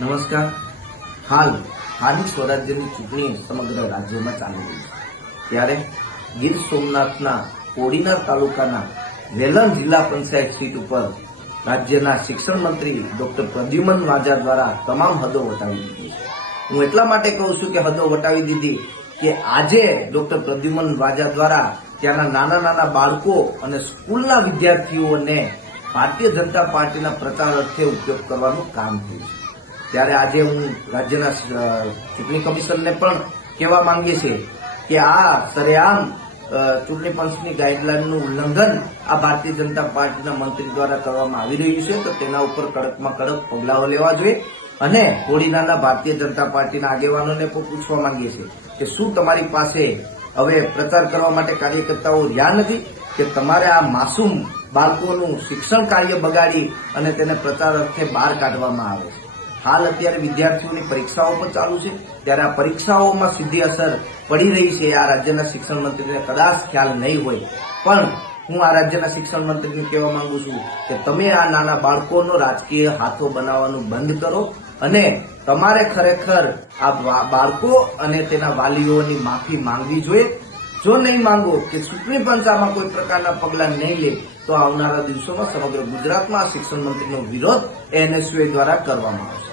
નમસ્કાર. હાલ સ્થાનિક સ્વરાજ્યની ચૂંટણી સમગ્ર રાજ્યમાં ચાલી રહી છે. ત્યારે ગીર સોમનાથના કોડીનાર તાલુકાના વેલણ જિલ્લા પંચાયત સીટ ઉપર રાજ્યના શિક્ષણ મંત્રી ડોક્ટર પ્રદ્યુમન વાજા દ્વારા તમામ હદો વટાવી દીધી છે. હું એટલા માટે કહું છું કે હદો વટાવી દીધી કે આજે ડોક્ટર પ્રદ્યુમન વાજા દ્વારા ત્યાંના નાના નાના બાળકો અને સ્કૂલના વિદ્યાર્થીઓને ભારતીય જનતા પાર્ટીના પ્રચાર અર્થે ઉપયોગ કરવાનું કામ થયું છે. ત્યારે આજે હું રાજ્યના ચૂંટણી કમિશનને પણ કહેવા માંગીએ છીએ કે આ સરેઆમ ચૂંટણી પંચની ગાઈડલાઈનનું ઉલ્લંઘન આ ભારતીય જનતા પાર્ટીના મંત્રી દ્વારા કરવામાં આવી રહ્યું છે, તો તેના ઉપર કડકમાં કડક પગલાઓ લેવા જોઈએ. અને કોડીનારના ભારતીય જનતા પાર્ટીના આગેવાનોને પણ પૂછવા માંગીએ છીએ કે શું તમારી પાસે હવે પ્રચાર કરવા માટે કાર્યકર્તાઓ રહ્યા નથી કે તમારે આ માસૂમ બાળકોનું શિક્ષણ કાર્ય બગાડી અને તેને પ્રચાર અર્થે બહાર કાઢવામાં આવે છે. હાલ અત્યારે વિદ્યાર્થીઓની પરીક્ષાઓ પણ ચાલુ છે, ત્યારે આ પરીક્ષાઓમાં સીધી અસર પડી રહી છે. આ રાજ્યના શિક્ષણ મંત્રીને કદાચ ખ્યાલ નહીં હોય, પણ હું આ રાજ્યના શિક્ષણ મંત્રીને કહેવા માંગુ છું કે તમે આ નાના બાળકોનો રાજકીય હાથો બનાવવાનું બંધ કરો અને તમારે ખરેખર આ બાળકો અને તેના વાલીઓની માફી માંગવી જોઈએ. જો નહીં માંગો કે ચૂંટણી પંચ આમાં કોઈ પ્રકારના પગલાં નહીં લે તો આવનારા દિવસોમાં સમગ્ર ગુજરાતમાં શિક્ષણ મંત્રીનો વિરોધ એનએસયુઆઈ દ્વારા કરવામાં આવશે.